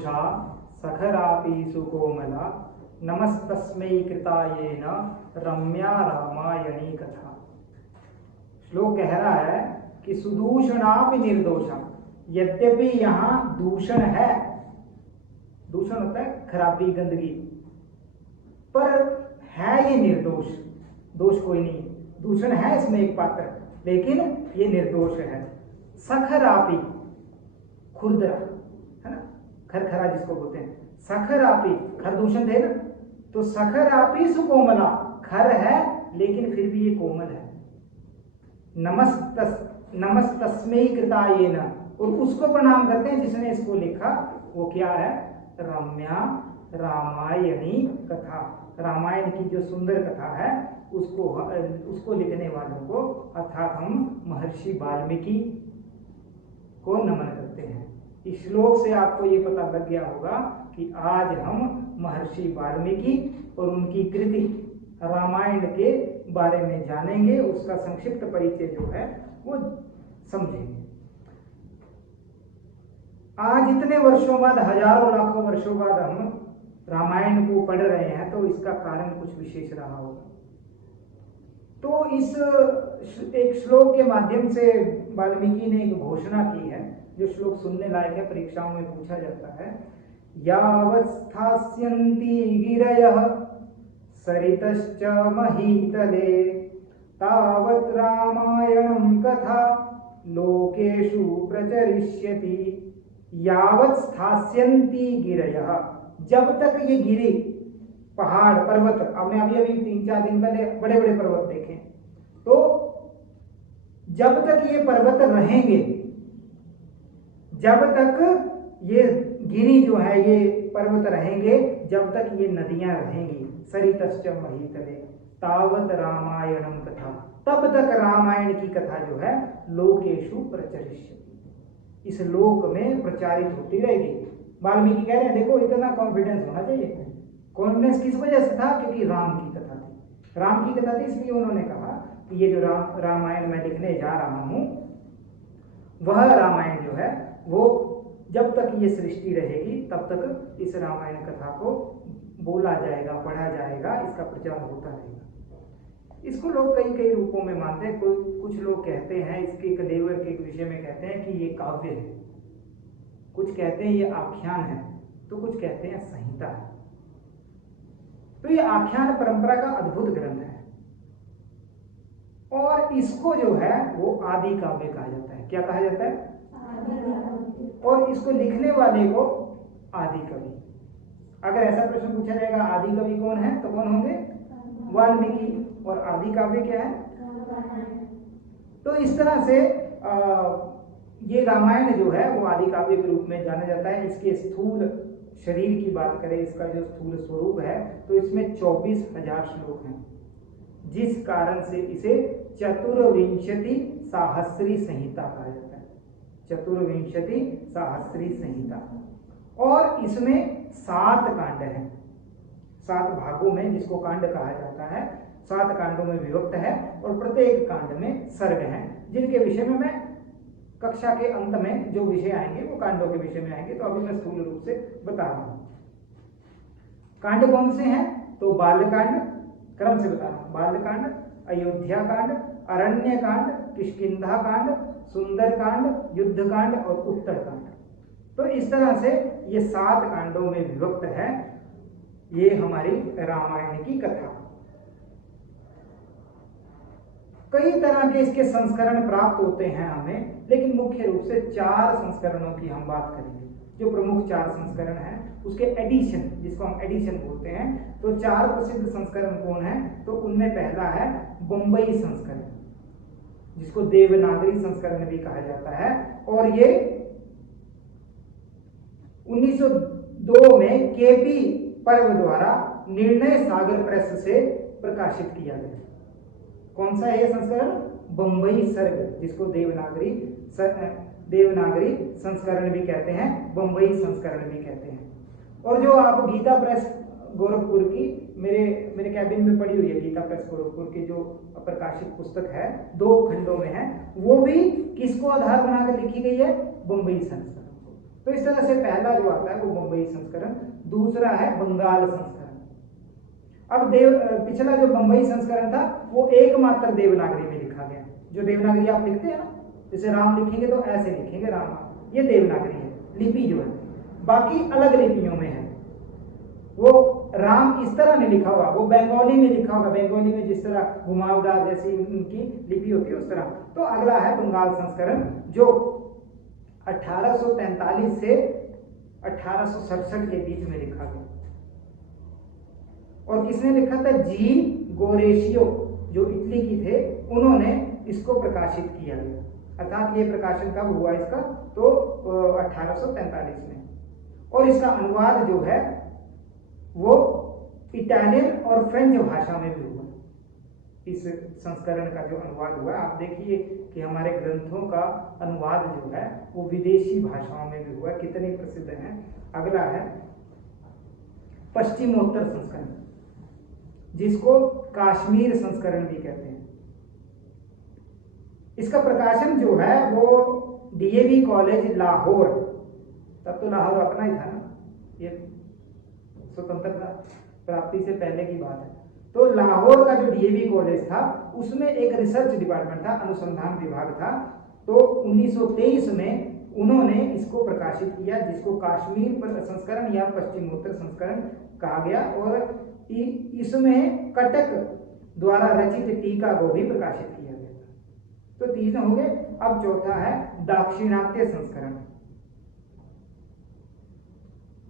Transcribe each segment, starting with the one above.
निर्दोषा सखरापि सुकोमला नमस्तस्मै कृतायेन रम्या रामायणी कथा। श्लोक कह रहा है कि सुदूषणापि निर्दोषा, यद्यपि यहां दूषण है, दूषण होता है खराबी गंदगी, पर है ये निर्दोष, दोष कोई नहीं, दूषण है इसमें एक पात्र, लेकिन ये निर्दोष है। सखरापि खुरदरा है ना, खरखरा जिसको बोलते हैं, सखरापि खरदूषण थे ना, तो सखरापि सुकोमला, खर है लेकिन फिर भी ये कोमल है। नमस्तस्मै कृतायेन, और उसको प्रणाम करते हैं जिसने इसको लिखा, वो क्या है? रम्या रामायणी कथा, रामायण की जो सुंदर कथा है उसको लिखने वालों को, अर्थात हम महर्षि वाल्मीकि को नमन करते हैं। इस श्लोक से आपको ये पता लग गया होगा कि आज हम महर्षि वाल्मीकि और उनकी कृति रामायण के बारे में जानेंगे, उसका संक्षिप्त परिचय जो है वो समझेंगे। आज इतने वर्षों बाद, हजारों लाखों वर्षों बाद हम रामायण को पढ़ रहे हैं, तो इसका कारण कुछ विशेष रहा होगा। तो इस एक श्लोक के माध्यम से वाल्मीकि ने एक घोषणा की है, जो श्लोक सुनने लायक है, परीक्षाओं में पूछा जाता है। यावत् स्थास्यन्ति गिरयः सरितश्च महीतले तावत् रामायणं कथा लोकेषु प्रचरिष्यति। यावत् स्थास्यन्ति गिरयः, जब तक ये गिरी, पहाड़ पर्वत, आपने अभी 3-4 दिन पहले बड़े बड़े पर्वत देखे, तो जब तक ये पर्वत रहेंगे, जब तक ये गिरी जो है, ये पर्वत रहेंगे, जब तक ये नदियां रहेंगी, सरितश्च महीतले तावत रामायणम कथा, तब तक रामायण की कथा जो है लोकेषु प्रचरिष्यति, इस लोक में प्रचारित होती रहेगी। वाल्मीकि कह रहे हैं, देखो इतना कॉन्फिडेंस होना चाहिए। कॉन्फिडेंस किस वजह से था? क्योंकि राम की कथा थी, राम की कथा थी, इसलिए उन्होंने कहा कि ये जो रामायण मैं लिखने जा रहा हूं, वह रामायण जो है वो जब तक ये सृष्टि रहेगी तब तक इस रामायण कथा को बोला जाएगा, पढ़ा जाएगा, इसका प्रचार होता रहेगा। इसको लोग कई कई रूपों में मानते हैं। कुछ लोग कहते हैं, इसके कलेवर के विषय में कहते हैं कि ये काव्य है, कुछ कहते हैं ये आख्यान है, तो कुछ कहते हैं संहिता है। तो ये आख्यान परंपरा का अद्भुत ग्रंथ है, और इसको जो है वो आदि काव्य कहा जाता है। क्या कहा जाता है? और इसको लिखने वाले को आदि कवि। अगर ऐसा प्रश्न पूछा जाएगा आदि कवि कौन है, तो कौन होंगे? वाल्मीकि। और आदि काव्य क्या है? तो इस तरह से ये रामायण जो है वो आदि काव्य के रूप में जाना जाता है। इसके स्थूल शरीर की बात करें, इसका जो स्थूल स्वरूप है, तो इसमें 24,000 श्लोक हैं, जिस कारण से इसे चतुर्विंशति साहस्री संहिता कहा जाता है। चतुर्विंशति साहस्री संहिता। और इसमें 7 कांड हैं, 7 भागों में, जिसको कांड कहा जाता है, 7 कांडों में विभक्त है, और प्रत्येक कांड में सर्ग हैं, जिनके विषय में मैं कक्षा के अंत में जो विषय आएंगे वो कांडों के विषय में आएंगे। तो अभी मैं स्थूल रूप से बता रहा हूं। कांड कौन से हैं? तो बालकांड, क्रम से बता रहा हूं, बालकांड, अयोध्या कांड, अरण्य कांड, किष्किंधा कांड, सुंदर कांड, युद्ध कांड और उत्तर कांड। तो इस तरह से ये 7 कांडों में विभक्त है ये हमारी रामायण की कथा। कई तरह के इसके संस्करण प्राप्त होते हैं हमें, लेकिन मुख्य रूप से 4 संस्करणों की हम बात करेंगे। जो प्रमुख 4 संस्करण हैं, उसके एडिशन, जिसको हम एडिशन बोलते हैं, तो 4 प्रसिद्ध संस्करण कौन है? तो उनमें पहला है बंबई संस्करण, जिसको देवनागरी संस्करण भी कहा जाता है, और ये 1902 में केपी पर्व द्वारा निर्णय सागर प्रेस से प्रकाशित किया गया। कौन सा है संस्करण? बंबई सर्ग, जिसको देवनागरी संस्करण भी कहते हैं, बंबई संस्करण भी कहते हैं। और जो आप गीता प्रेस गोरखपुर की, मेरे कैबिन में पड़ी हुई है गीता प्रेस गोरखपुर की जो प्रकाशित पुस्तक है, 2 खंडों में है, वो भी किसको आधार बनाकर लिखी गई है? बंबई संस्करण को। तो इस तरह से पहला जो आता है वो बंबई संस्करण, दूसरा है बंगाल संस्करण। अब पिछला जो बंबई संस्करण था वो एकमात्र देवनागरी में लिखा गया। जो देवनागरी आप लिखते हैं ना, जैसे राम लिखेंगे तो ऐसे लिखेंगे राम, ये देवनागरी है लिपि जो है। बाकी अलग लिपियों में है, वो राम इस तरह नहीं लिखा होगा, वो बंगाली में लिखा होगा, बंगाली में जिस तरह घुमावदार जैसी उनकी लिपि होती है उस तरह। तो अगला है बंगाल संस्करण जो 1843 से 1867 के बीच में लिखा गया। और किसने लिखा था? जी गोरेशियो, जो इटली की थे, उन्होंने इसको प्रकाशित किया गया। अर्थात ये प्रकाशन कब हुआ इसका? तो 1843 में। और इसका अनुवाद जो है वो इटालियन और फ्रेंच भाषा में भी हुआ। इस संस्करण का जो अनुवाद हुआ, आप देखिए कि हमारे ग्रंथों का अनुवाद जो है वो विदेशी भाषाओं में भी हुआ, कितने प्रसिद्ध हैं। अगला है पश्चिमोत्तर संस्करण, जिसको कश्मीर संस्करण भी कहते हैं। इसका प्रकाशन जो है वो डीएवी कॉलेज लाहौर, तब तो लाहौर अपना ही था ना, ये स्वतंत्रता प्राप्ति से पहले की बात है। तो लाहौर का जो डीएवी कॉलेज था उसमें एक रिसर्च डिपार्टमेंट था, अनुसंधान विभाग था। तो 1923 में उन्होंने इसको प्रकाशित किया, जिसको कश्मीर संस्करण या पश्चिमोत्तर संस्करण कहा गया। और इसमें कटक द्वारा रचित टीका को भी प्रकाशित किया गया था। तो तीन हो गए। अब चौथा है दाक्षिणात्य संस्करण।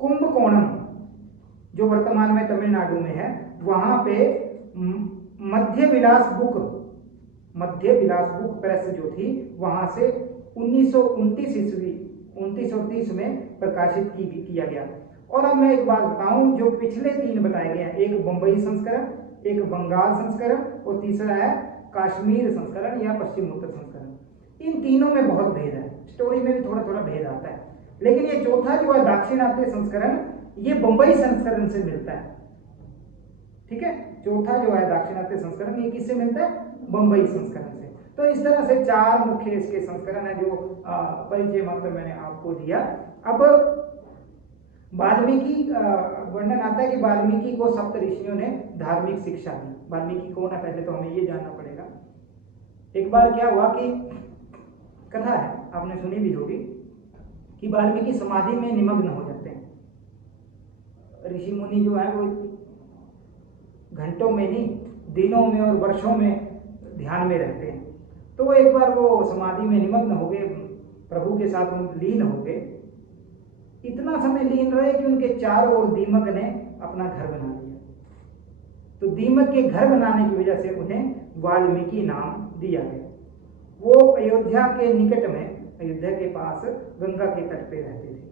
कुंभकोणम जो वर्तमान में तमिलनाडु में है, वहां पे मध्य विलास बुक प्रेस जो थी, वहां से 1929 ईस्वी 1930 में प्रकाशित किया गया। और अब मैं एक बात बताऊं, जो पिछले तीन बताए गए हैं, एक बंबई संस्करण, एक बंगाल संस्करण और तीसरा है कश्मीर संस्करण या पश्चिमोत्तर संस्करण, इन तीनों में बहुत भेद है, स्टोरी में भी थोड़ा थोड़ा भेद आता है। लेकिन ये चौथा जो है दाक्षिणात्य संस्करण, ये बंबई संस्करण से मिलता है। ठीक है, चौथा जो है दाक्षिणात्य संस्करण, ये किससे मिलता है? बंबई संस्करण से। तो इस तरह से चार मुख्य इसके संस्करण है, जो परिचय मात्र मैंने आपको दिया। अब वाल्मीकि वर्णन आता है कि वाल्मीकि को सप्त ऋषियों ने धार्मिक शिक्षा दी। वाल्मीकि कौन है पहले तो हमें ये जानना पड़ेगा। एक बार क्या हुआ कि कथा है, आपने सुनी भी होगी, कि वाल्मीकि समाधि में निमग्न हो जाते हैं। ऋषि मुनि जो है वो घंटों में नहीं, दिनों में और वर्षों में ध्यान में रहते हैं। तो एक बार वो समाधि में निमग्न हो गए, प्रभु के साथ लीन हो गए। इतना समय लीन रहे कि उनके चारों ओर दीमक ने अपना घर बना लिया। तो दीमक के घर बनाने की वजह से उन्हें वाल्मीकि नाम दिया गया। वो अयोध्या के निकट में, अयोध्या के पास गंगा के तट पे रहते थे।